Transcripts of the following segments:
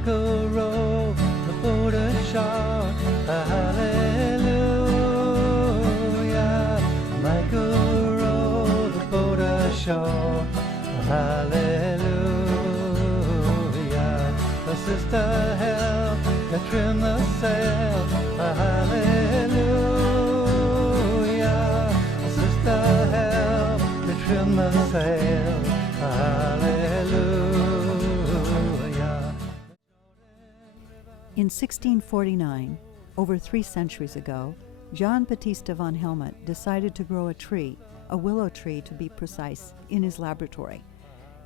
Michael row the boat ashore, hallelujah. Michael row the boat ashore, hallelujah. The sister help to trim the sail, hallelujah. The sister help to trim the sail, hallelujah. In 1649, over 3 centuries ago, John Baptista von Helmont decided to grow a tree, a willow tree to be precise, in his laboratory.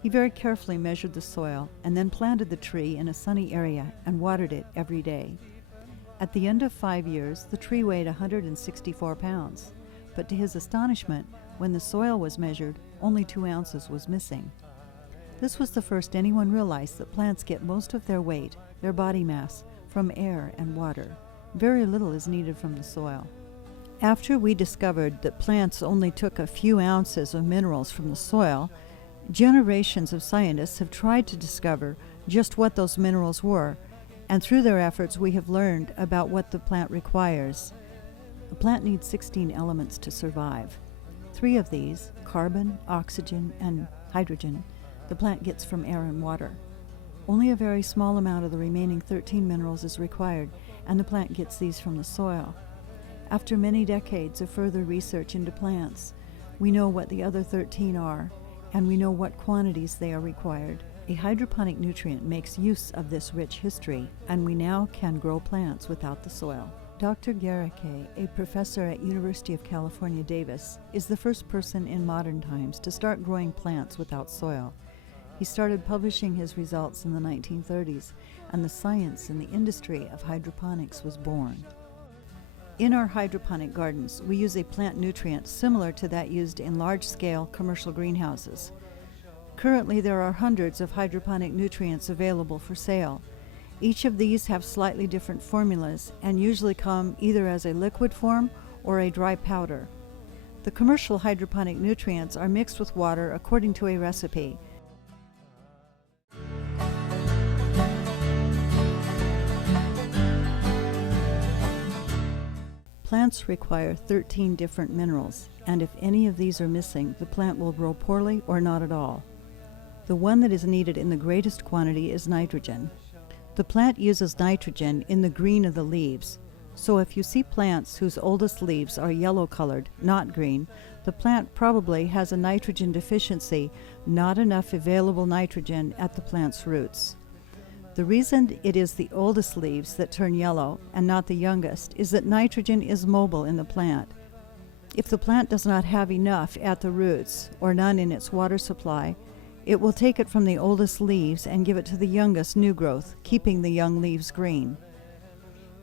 He very carefully measured the soil and then planted the tree in a sunny area and watered it every day. At the end of 5 years, the tree weighed 164 pounds, but to his astonishment, when the soil was measured, only 2 ounces was missing. This was the first anyone realized that plants get most of their weight, their body mass, from air and water. Very little is needed from the soil. After we discovered that plants only took a few ounces of minerals from the soil, generations of scientists have tried to discover just what those minerals were, and through their efforts we have learned about what the plant requires. A plant needs 16 elements to survive. 3 of these, carbon, oxygen, and hydrogen, the plant gets from air and water. Only a very small amount of the remaining 13 minerals is required, and the plant gets these from the soil. After many decades of further research into plants, we know what the other 13 are, and we know what quantities they are required. A hydroponic nutrient makes use of this rich history, and we now can grow plants without the soil. Dr. Garrique, a professor at University of California, Davis, is the first person in modern times to start growing plants without soil. He started publishing his results in the 1930s, and the science and the industry of hydroponics was born. In our hydroponic gardens, we use a plant nutrient similar to that used in large-scale commercial greenhouses. Currently, there are hundreds of hydroponic nutrients available for sale. Each of these have slightly different formulas and usually come either as a liquid form or a dry powder. The commercial hydroponic nutrients are mixed with water according to a recipe. Plants require 13 different minerals, and if any of these are missing, the plant will grow poorly or not at all. The one that is needed in the greatest quantity is nitrogen. The plant uses nitrogen in the green of the leaves, so if you see plants whose oldest leaves are yellow-colored, not green, the plant probably has a nitrogen deficiency, not enough available nitrogen at the plant's roots. The reason it is the oldest leaves that turn yellow and not the youngest is that nitrogen is mobile in the plant. If the plant does not have enough at the roots or none in its water supply, it will take it from the oldest leaves and give it to the youngest new growth, keeping the young leaves green.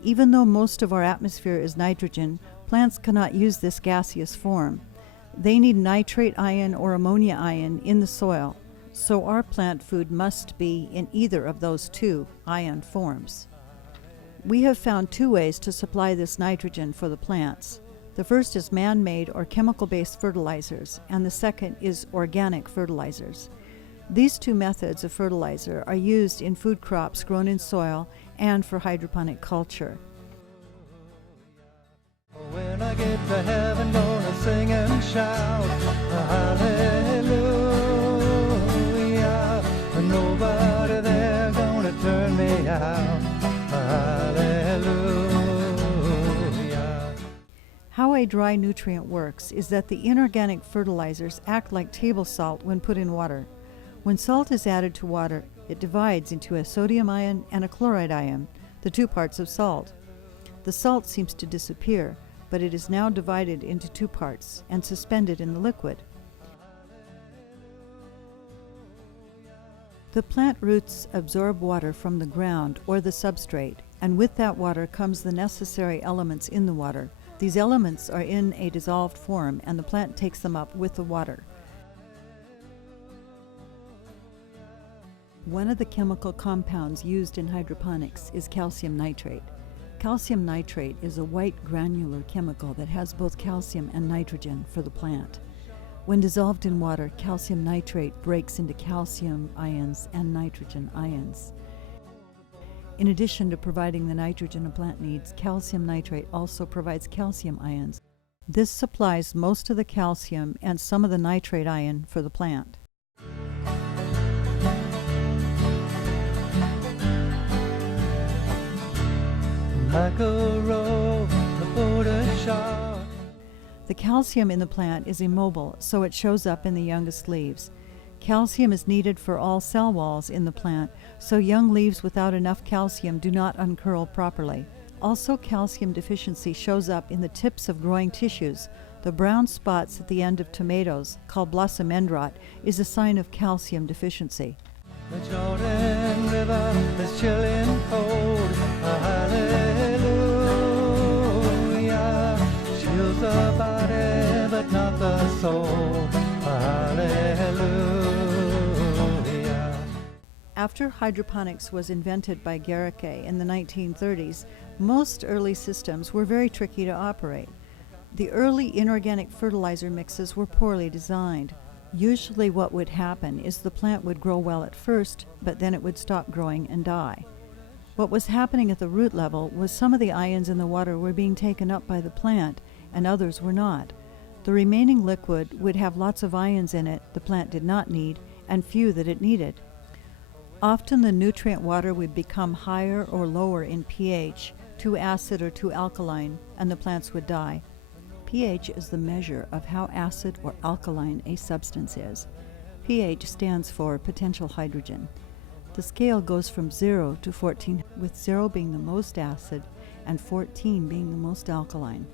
Even though most of our atmosphere is nitrogen, plants cannot use this gaseous form. They need nitrate ion or ammonia ion in the soil, so our plant food must be in either of those 2 ion forms. We have found 2 ways to supply this nitrogen for the plants. The first is man-made or chemical-based fertilizers, and the second is organic fertilizers. These 2 methods of fertilizer are used in food crops grown in soil and for hydroponic culture. When I get to heaven, gonna sing and shout, hallelujah. Nobody there gonna turn me out, hallelujah. How a dry nutrient works is that the inorganic fertilizers act like table salt when put in water. When salt is added to water, it divides into a sodium ion and a chloride ion, the 2 parts of salt. The salt seems to disappear, but it is now divided into 2 parts and suspended in the liquid. The plant roots absorb water from the ground or the substrate, and with that water comes the necessary elements in the water. These elements are in a dissolved form, and the plant takes them up with the water. One of the chemical compounds used in hydroponics is calcium nitrate. Calcium nitrate is a white granular chemical that has both calcium and nitrogen for the plant. When dissolved in water, calcium nitrate breaks into calcium ions and nitrogen ions. In addition to providing the nitrogen a plant needs, calcium nitrate also provides calcium ions. This supplies most of the calcium and some of the nitrate ion for the plant. The calcium in the plant is immobile, so it shows up in the youngest leaves. Calcium is needed for all cell walls in the plant, so young leaves without enough calcium do not uncurl properly. Also, calcium deficiency shows up in the tips of growing tissues. The brown spots at the end of tomatoes, called blossom end rot, is a sign of calcium deficiency. The Jordan River is chilling cold. Hallelujah. Chills the body, but not the soul. Hallelujah. After hydroponics was invented by Garrigue in the 1930s, most early systems were very tricky to operate. The early inorganic fertilizer mixes were poorly designed. Usually what would happen is the plant would grow well at first, but then it would stop growing and die. What was happening at the root level was some of the ions in the water were being taken up by the plant, and others were not. The remaining liquid would have lots of ions in it the plant did not need, and few that it needed. Often the nutrient water would become higher or lower in pH, too acid or too alkaline, and the plants would die. pH is the measure of how acid or alkaline a substance is. pH stands for potential hydrogen. The scale goes from 0 to 14, with 0 being the most acid and 14 being the most alkaline.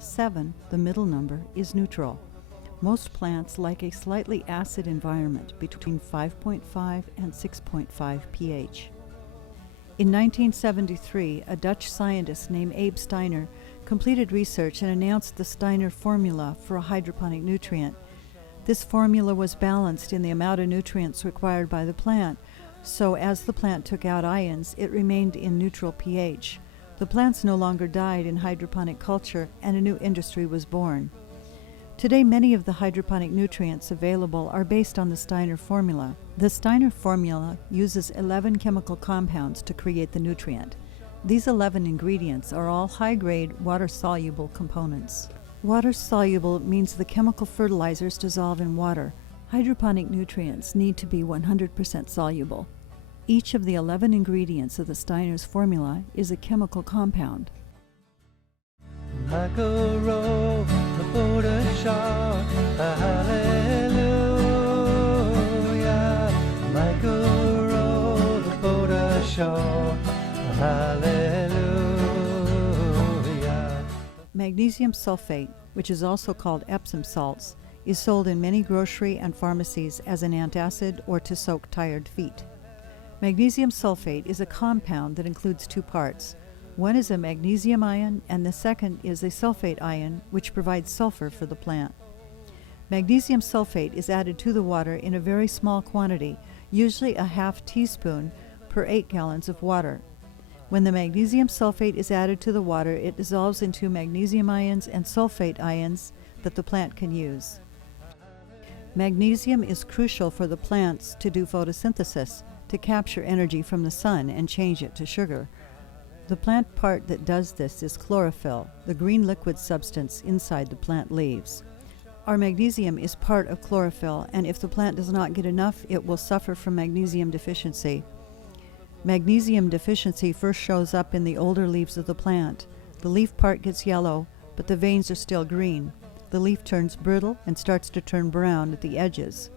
7, the middle number, is neutral. Most plants like a slightly acid environment between 5.5 and 6.5 pH. In 1973, a Dutch scientist named Abe Steiner completed research and announced the Steiner formula for a hydroponic nutrient. This formula was balanced in the amount of nutrients required by the plant, so as the plant took out ions, it remained in neutral pH. The plants no longer died in hydroponic culture, and a new industry was born. Today, many of the hydroponic nutrients available are based on the Steiner formula. The Steiner formula uses 11 chemical compounds to create the nutrient. These 11 ingredients are all high-grade, water-soluble components. Water-soluble means the chemical fertilizers dissolve in water. Hydroponic nutrients need to be 100% soluble. Each of the 11 ingredients of the Steiner's formula is a chemical compound. Michael Rowe, the border shore, hallelujah. Michael Rowe, the border shore, hallelujah. Magnesium sulfate, which is also called Epsom salts, is sold in many grocery and pharmacies as an antacid or to soak tired feet. Magnesium sulfate is a compound that includes two parts. One is a magnesium ion, and the second is a sulfate ion, which provides sulfur for the plant. Magnesium sulfate is added to the water in a very small quantity, usually a half teaspoon per 8 gallons of water. When the magnesium sulfate is added to the water, it dissolves into magnesium ions and sulfate ions that the plant can use. Magnesium is crucial for the plants to do photosynthesis, to capture energy from the sun and change it to sugar. The plant part that does this is chlorophyll, the green liquid substance inside the plant leaves. Our magnesium is part of chlorophyll, and if the plant does not get enough, it will suffer from magnesium deficiency. Magnesium deficiency first shows up in the older leaves of the plant. The leaf part gets yellow, but the veins are still green. The leaf turns brittle and starts to turn brown at the edges.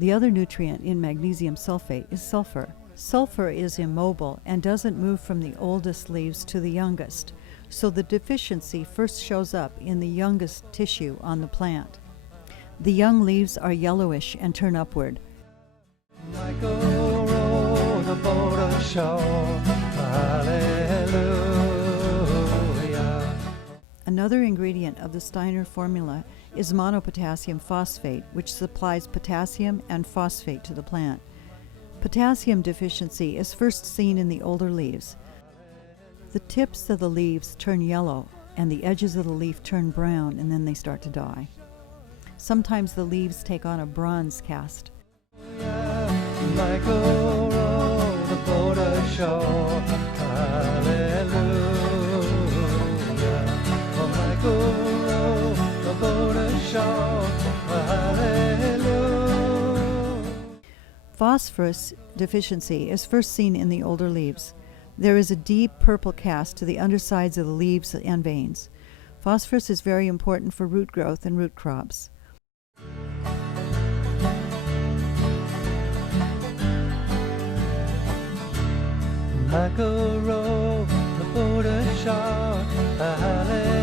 The other nutrient in magnesium sulfate is sulfur. Sulfur is immobile and doesn't move from the oldest leaves to the youngest, so the deficiency first shows up in the youngest tissue on the plant. The young leaves are yellowish and turn upward. Michael Rowe, the border shore, hallelujah. Another ingredient of the Steiner formula is monopotassium phosphate, which supplies potassium and phosphate to the plant. Potassium deficiency is first seen in the older leaves. The tips of the leaves turn yellow and the edges of the leaf turn brown, and then they start to die. Sometimes the leaves take on a bronze cast. Michael Rowe, the boat ashore. Hallelujah. Oh, Michael row the boat ashore. Hallelujah. Phosphorus deficiency is first seen in the older leaves. There is a deep purple cast to the undersides of the leaves and veins. Phosphorus is very important for root growth and root crops. Michael row the boat ashore. Hallelujah.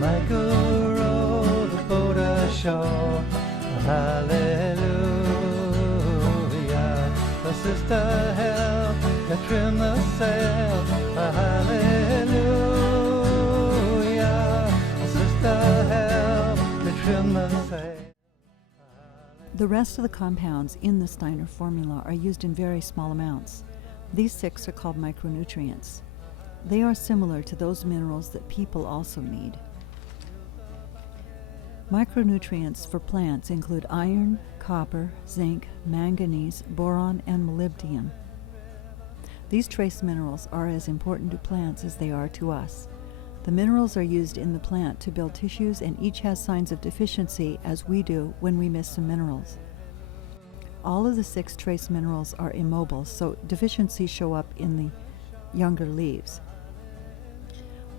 Michael row the boat ashore. Hallelujah. The sister help to trim the sail. Hallelujah. The sister help to trim the sail. The rest of the compounds in the Steiner formula are used in very small amounts. These 6 are called micronutrients. They are similar to those minerals that people also need. Micronutrients for plants include iron, copper, zinc, manganese, boron, and molybdenum. These trace minerals are as important to plants as they are to us. The minerals are used in the plant to build tissues, and each has signs of deficiency, as we do when we miss some minerals. All of the 6 trace minerals are immobile, so deficiencies show up in the younger leaves.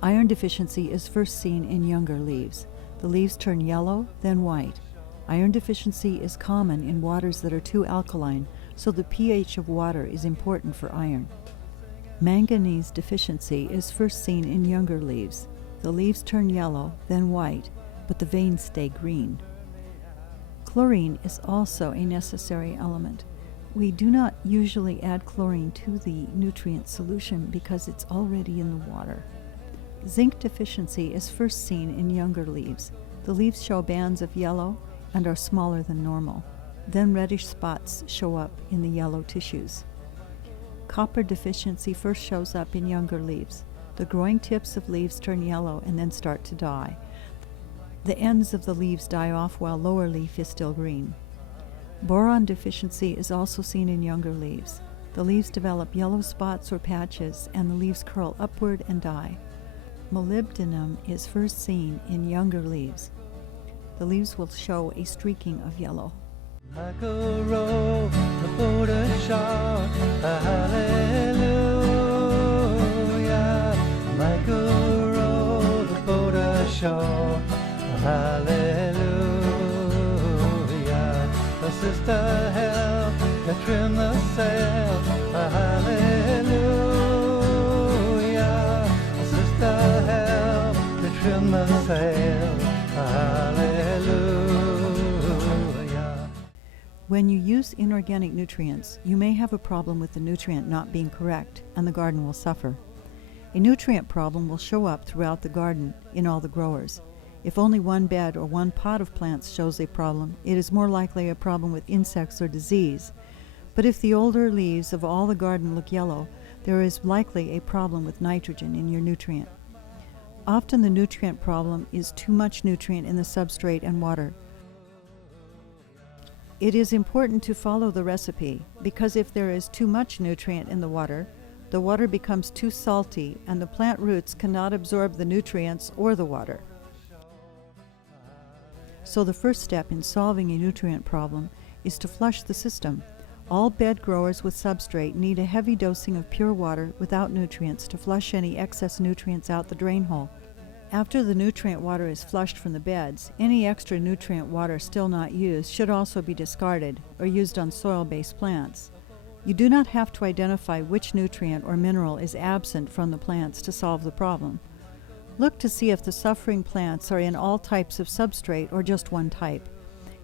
Iron deficiency is first seen in younger leaves. The leaves turn yellow, then white. Iron deficiency is common in waters that are too alkaline, so the pH of water is important for iron. Manganese deficiency is first seen in younger leaves. The leaves turn yellow, then white, but the veins stay green. Chlorine is also a necessary element. We do not usually add chlorine to the nutrient solution because it's already in the water. Zinc deficiency is first seen in younger leaves. The leaves show bands of yellow and are smaller than normal. Then reddish spots show up in the yellow tissues. Copper deficiency first shows up in younger leaves. The growing tips of leaves turn yellow and then start to die. The ends of the leaves die off while lower leaf is still green. Boron deficiency is also seen in younger leaves. The leaves develop yellow spots or patches, and the leaves curl upward and die. Molybdenum is first seen in younger leaves. The leaves will show a streaking of yellow. Michael row the boat ashore. Hallelujah. Michael row the boat ashore. Hallelujah. The sister help to trim the sail. Hallelujah. The sister help to trim the sail. Hallelujah. When you use inorganic nutrients, you may have a problem with the nutrient not being correct, and the garden will suffer. A nutrient problem will show up throughout the garden in all the growers. If only one bed or one pot of plants shows a problem, it is more likely a problem with insects or disease. But if the older leaves of all the garden look yellow, there is likely a problem with nitrogen in your nutrient. Often the nutrient problem is too much nutrient in the substrate and water. It is important to follow the recipe, because if there is too much nutrient in the water becomes too salty and the plant roots cannot absorb the nutrients or the water. So the first step in solving a nutrient problem is to flush the system. All bed growers with substrate need a heavy dosing of pure water without nutrients to flush any excess nutrients out the drain hole. After the nutrient water is flushed from the beds, any extra nutrient water still not used should also be discarded or used on soil-based plants. You do not have to identify which nutrient or mineral is absent from the plants to solve the problem. Look to see if the suffering plants are in all types of substrate or just one type.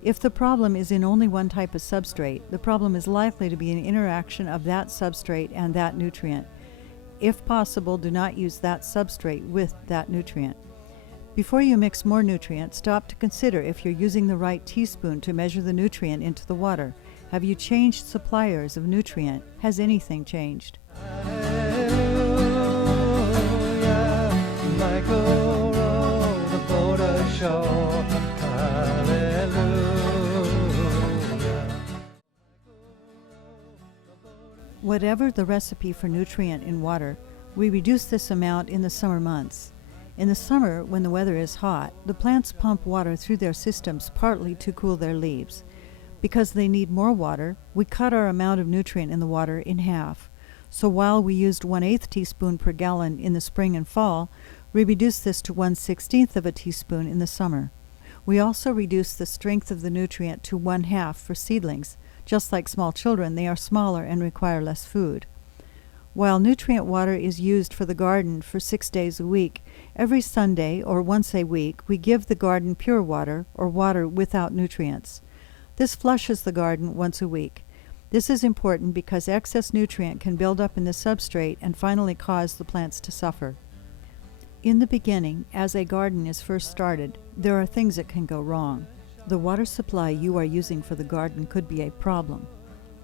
If the problem is in only one type of substrate, the problem is likely to be an interaction of that substrate and that nutrient. If possible, do not use that substrate with that nutrient. Before you mix more nutrients, stop to consider if you're using the right teaspoon to measure the nutrient into the water. Have you changed suppliers of nutrient? Has anything changed? Hallelujah. Michael row the boat ashore. Hallelujah. Whatever the recipe for nutrient in water, we reduce this amount in the summer months. In the summer, when the weather is hot, the plants pump water through their systems partly to cool their leaves. Because they need more water, we cut our amount of nutrient in the water in half. So while we used 1/8 teaspoon per gallon in the spring and fall, we reduce this to 1/16 of a teaspoon in the summer. We also reduce the strength of the nutrient to 1/2 for seedlings. Just like small children, they are smaller and require less food. While nutrient water is used for the garden for 6 days a week, every Sunday or once a week we give the garden pure water or water without nutrients. This flushes the garden once a week. This is important because excess nutrient can build up in the substrate and finally cause the plants to suffer. In the beginning, as a garden is first started, there are things that can go wrong. The water supply you are using for the garden could be a problem.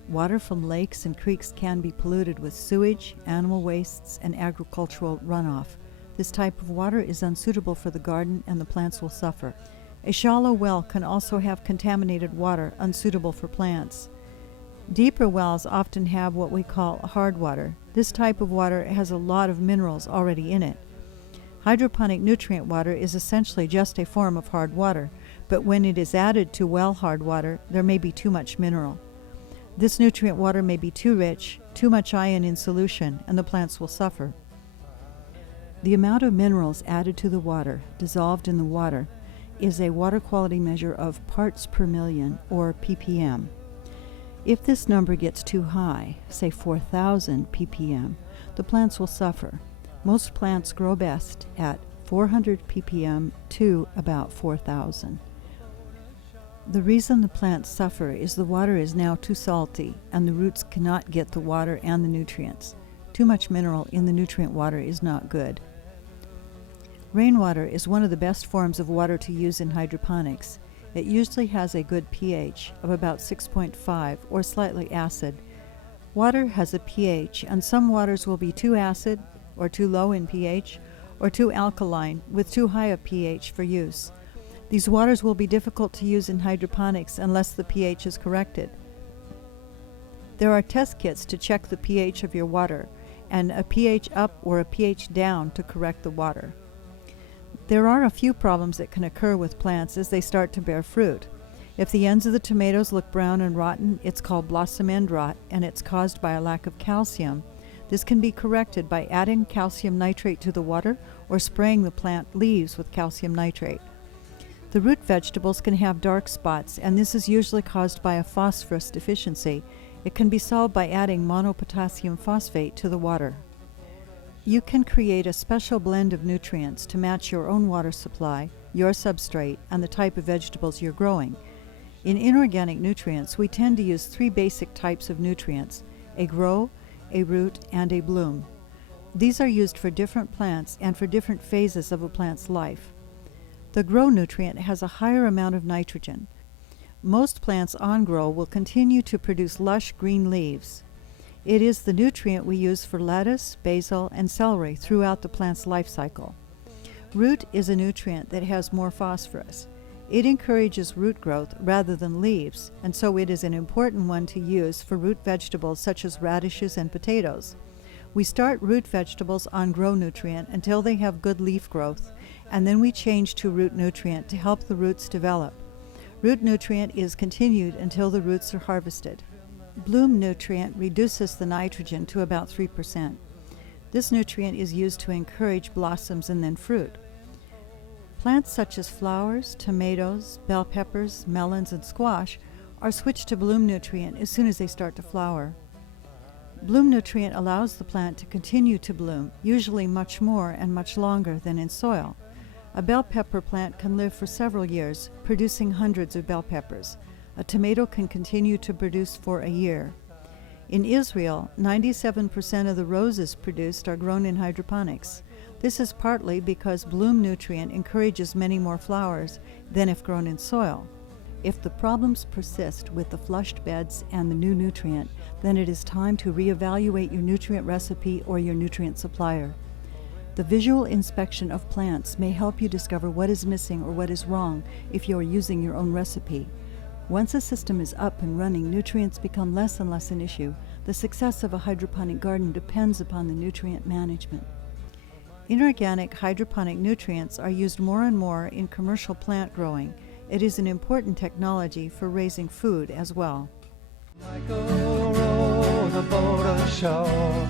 Water from lakes and creeks can be polluted with sewage, animal wastes, and agricultural runoff. This type of water is unsuitable for the garden and the plants will suffer. A shallow well can also have contaminated water, unsuitable for plants. Deeper wells often have what we call hard water. This type of water has a lot of minerals already in it. Hydroponic nutrient water is essentially just a form of hard water, but when it is added to well hard water, there may be too much mineral. This nutrient water may be too rich, too much iron in solution, and the plants will suffer. The amount of minerals added to the water, dissolved in the water, is a water quality measure of parts per million, or ppm. If this number gets too high, say 4,000 ppm, the plants will suffer. Most plants grow best at 400 ppm to about 4,000. The reason the plants suffer is the water is now too salty and the roots cannot get the water and the nutrients. Too much mineral in the nutrient water is not good. Rainwater is one of the best forms of water to use in hydroponics. It usually has a good pH of about 6.5 or slightly acid. Water has a pH, and some waters will be too acid or too low in pH or too alkaline with too high a pH for use. These waters will be difficult to use in hydroponics unless the pH is corrected. There are test kits to check the pH of your water and a pH up or a pH down to correct the water. There are a few problems that can occur with plants as they start to bear fruit. If the ends of the tomatoes look brown and rotten, it's called blossom end rot, and it's caused by a lack of calcium. This can be corrected by adding calcium nitrate to the water or spraying the plant leaves with calcium nitrate. The root vegetables can have dark spots, and this is usually caused by a phosphorus deficiency. It can be solved by adding monopotassium phosphate to the water. You can create a special blend of nutrients to match your own water supply, your substrate, and the type of vegetables you're growing. In inorganic nutrients, we tend to use 3 basic types of nutrients: a grow, a root, and a bloom. These are used for different plants and for different phases of a plant's life. The grow nutrient has a higher amount of nitrogen. Most plants on grow will continue to produce lush green leaves. It is the nutrient we use for lettuce, basil, and celery throughout the plant's life cycle. Root is a nutrient that has more phosphorus. It encourages root growth rather than leaves, and so it is an important one to use for root vegetables such as radishes and potatoes. We start root vegetables on grow nutrient until they have good leaf growth, and then we change to root nutrient to help the roots develop. Root nutrient is continued until the roots are harvested. Bloom nutrient reduces the nitrogen to about 3%. This nutrient is used to encourage blossoms and then fruit. Plants such as flowers, tomatoes, bell peppers, melons, and squash are switched to bloom nutrient as soon as they start to flower. Bloom nutrient allows the plant to continue to bloom, usually much more and much longer than in soil. A bell pepper plant can live for several years, producing hundreds of bell peppers. A tomato can continue to produce for a year. In Israel, 97% of the roses produced are grown in hydroponics. This is partly because bloom nutrient encourages many more flowers than if grown in soil. If the problems persist with the flushed beds and the new nutrient, then it is time to reevaluate your nutrient recipe or your nutrient supplier. The visual inspection of plants may help you discover what is missing or what is wrong if you are using your own recipe. Once a system is up and running, nutrients become less and less an issue. The success of a hydroponic garden depends upon the nutrient management. Inorganic hydroponic nutrients are used more and more in commercial plant growing. It is an important technology for raising food as well. Michael row the boat ashore.